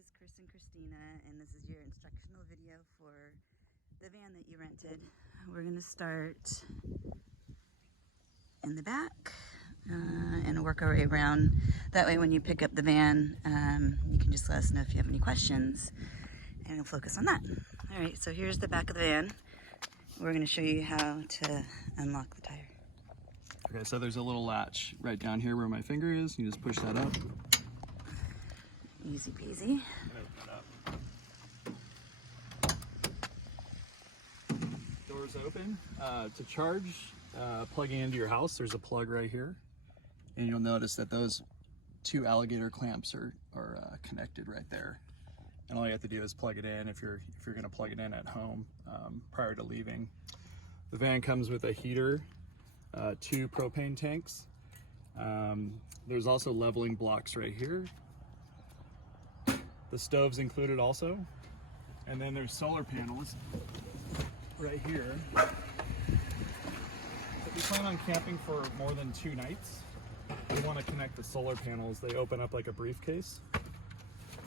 is Chris and Christina, and this is your instructional video for the van that you rented. We're gonna start in the back and work our way around. That way when you pick up the van, you can just let us know if you have any questions and we'll focus on that. All right, so here's the back of the van. We're gonna show you how to unlock the tire. Okay, so there's a little latch right down here where my finger is. You just push that up. Easy peasy. Doors open. To charge, plugging into your house, there's a plug right here. And you'll notice that those two alligator clamps are connected right there. And all you have to do is plug it in if you're going to plug it in at home prior to leaving. The van comes with a heater, 2 propane tanks. There's also leveling blocks right here. The stove's included also. And then there's solar panels right here. If you plan on camping for more than 2 nights, you want to connect the solar panels. They open up like a briefcase.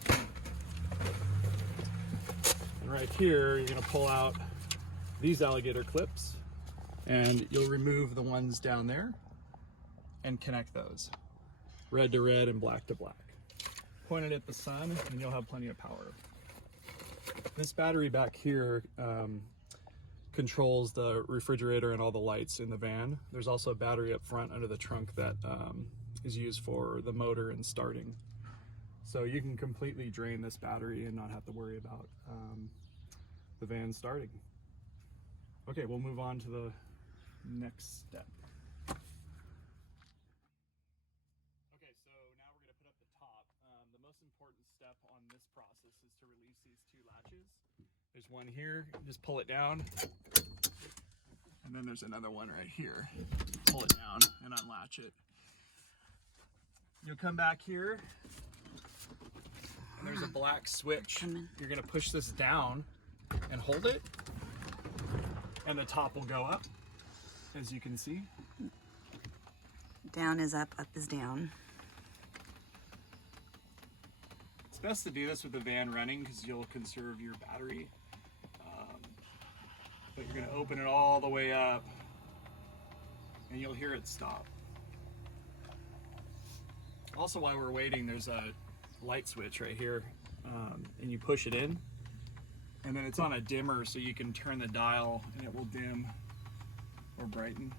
And right here, you're going to pull out these alligator clips and you'll remove the ones down there and connect those. Red to red and black to black. Point it at the sun and you'll have plenty of power. This battery back here controls the refrigerator and all the lights in the van. There's also a battery up front under the trunk that is used for the motor and starting. So you can completely drain this battery and not have to worry about the van starting. Okay, we'll move on to the next step. Okay, so now we're going to put up the top. The most important step on this process is to release these 2 latches. There's one here, just pull it down. And then there's another one right here. Pull it down and unlatch it. You'll come back here and there's a black switch. You're going to push this down and hold it. And the top will go up, as you can see. Down is up, up is down. It's best to do this with the van running because you'll conserve your battery. But you're going to open it all the way up and you'll hear it stop. Also, while we're waiting, there's a light switch right here, and you push it in and then it's on a dimmer, so you can turn the dial and it will dim or brighten.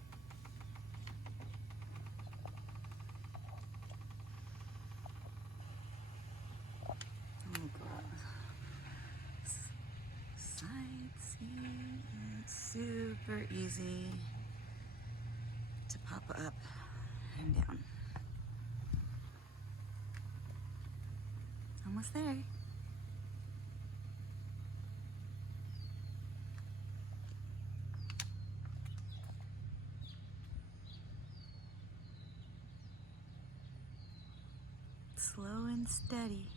Oh God. Side seat. It's super easy to pop up and down. Almost there. Slow and steady.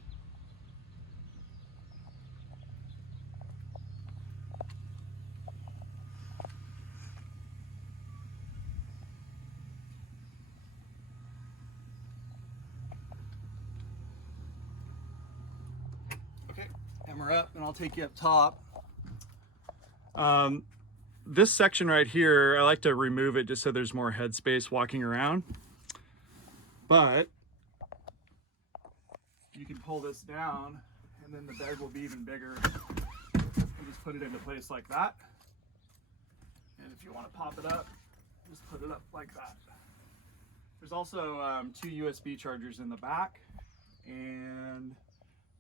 Okay, and we're up, and I'll take you up top. This section right here, I like to remove it just so there's more headspace walking around. But you can pull this down and then the bed will be even bigger. You just put it into place like that. And if you want to pop it up, just put it up like that. There's also 2 USB chargers in the back, and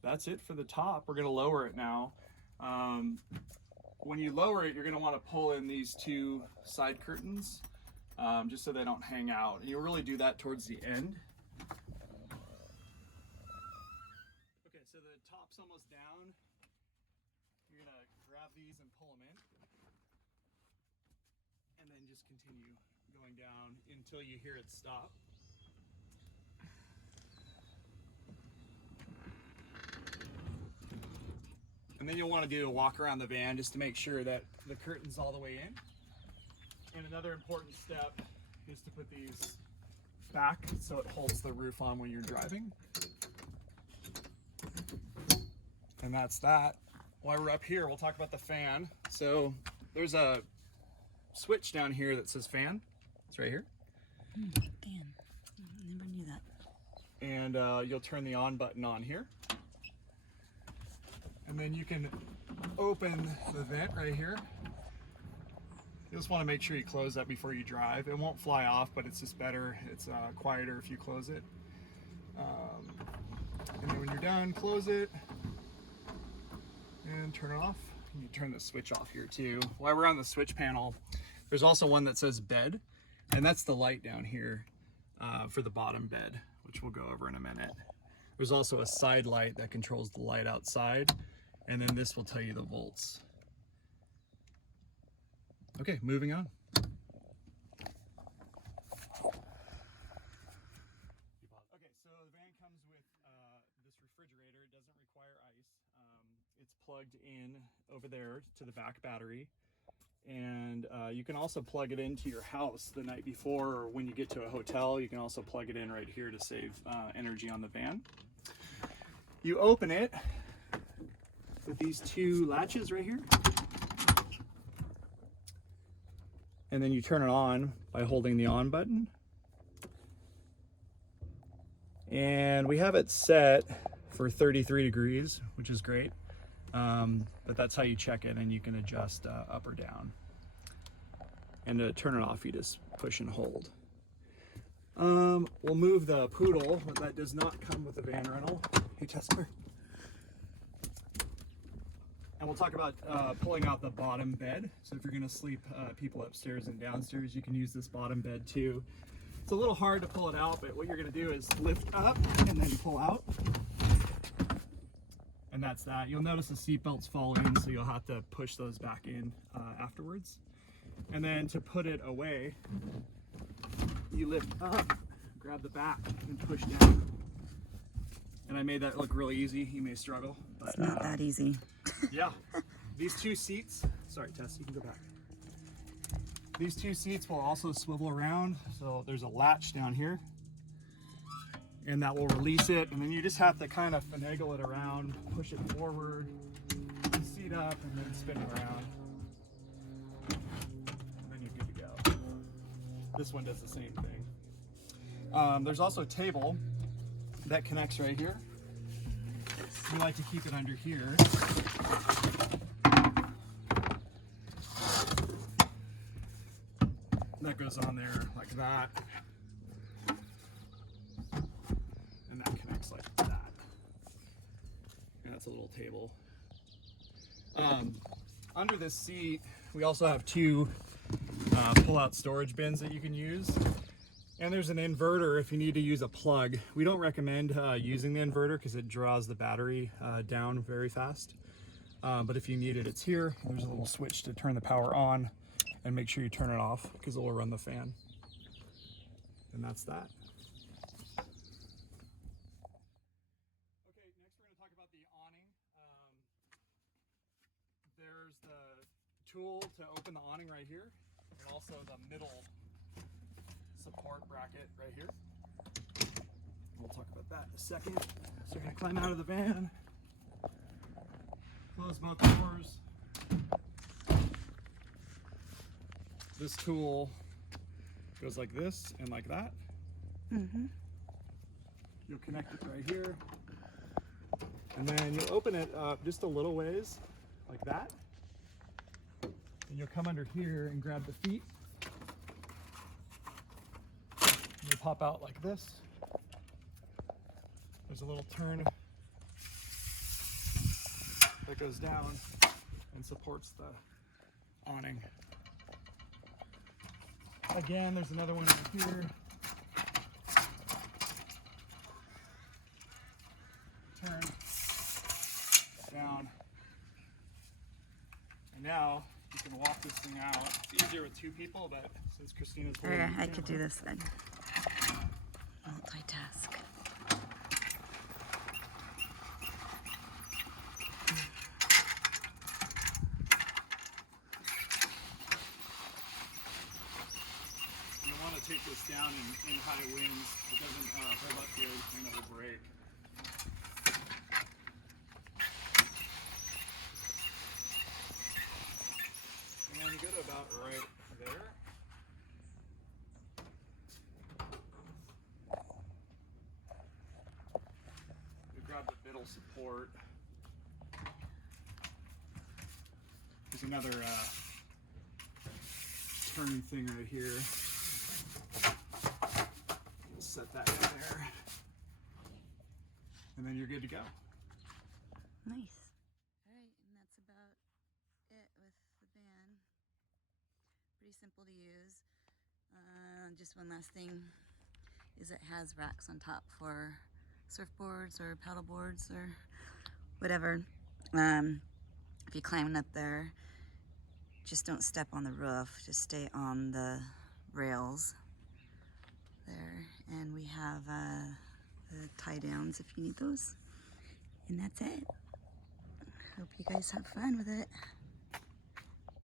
that's it for the top. We're going to lower it now. When you lower it, you're going to want to pull in these 2 side curtains just so they don't hang out. And you'll really do that towards the end. Okay, so the top's almost down. You're going to grab these and pull them in. And then just continue going down until you hear it stop. And then you'll want to do a walk around the van just to make sure that the curtain's all the way in. And another important step is to put these back so it holds the roof on when you're driving. And that's that. While we're up here, we'll talk about the fan. So there's a switch down here that says fan. It's right here. Fan. Never knew that. And you'll turn the on button on here. And then you can open the vent right here. You just want to make sure you close that before you drive. It won't fly off, but it's just better. It's quieter if you close it. And then when you're done, close it and turn it off. You can turn the switch off here too. While we're on the switch panel, there's also one that says bed, and that's the light down here for the bottom bed, which we'll go over in a minute. There's also a side light that controls the light outside, and then this will tell you the volts. Okay, moving on. Okay, so the van comes with this refrigerator. It doesn't require ice. It's plugged in over there to the back battery. And you can also plug it into your house the night before, or when you get to a hotel, you can also plug it in right here to save energy on the van. You open it with these two latches right here. And then you turn it on by holding the on button. And we have it set for 33 degrees, which is great. But that's how you check it, and you can adjust up or down. And to turn it off, you just push and hold. We'll move the poodle, but that does not come with the van rental. Hey, Tester. And we'll talk about pulling out the bottom bed. So if you're gonna sleep people upstairs and downstairs, you can use this bottom bed too. It's a little hard to pull it out, but what you're gonna do is lift up and then pull out. And that's that. You'll notice the seat belts fall in, so you'll have to push those back in afterwards. And then to put it away, you lift up, grab the back, and push down. And I made that look really easy. You may struggle, but It's not that easy. yeah. These two seats, sorry Tess, you can go back. These two seats will also swivel around. So there's a latch down here, and that will release it. And then you just have to kind of finagle it around, push it forward, seat up, and then spin it around. And then you're good to go. This one does the same thing. There's also a table that connects right here. We like to keep it under here. That goes on there like that. And that connects like that. And that's a little table. Under this seat, we also have two pull-out storage bins that you can use. And there's an inverter if you need to use a plug. We don't recommend using the inverter because it draws the battery down very fast. But if you need it, it's here. There's a little switch to turn the power on, and make sure you turn it off because it will run the fan. And that's that. Okay, next we're going to talk about the awning. There's the tool to open the awning right here, and also the middle support bracket right here. We'll talk about that in a second. So you're gonna climb out of the van, close both doors. This tool goes like this and like that. You'll connect it right here, and then you'll open it up just a little ways, like that. And you'll come under here and grab the feet. They pop out like this. There's a little turn that goes down and supports the awning. Again, there's another one right here. Turn down. And now you can walk this thing out. It's easier with two people, but since Christina's holding Okay, the I could do camera, this then. Multitask. you want to take this down in high winds. It doesn't hold up here and it will break. And you go to about right there. You grab the middle support. There's another turn thing right here. We'll set that in there. And then you're good to go. Nice. All right, and that's about it with the van. Pretty simple to use. Just one last thing is it has racks on top for surfboards or paddle boards or whatever. If you're climbing up there, just don't step on the roof, just stay on the rails there. And we have the tie downs if you need those. And that's it. Hope you guys have fun with it.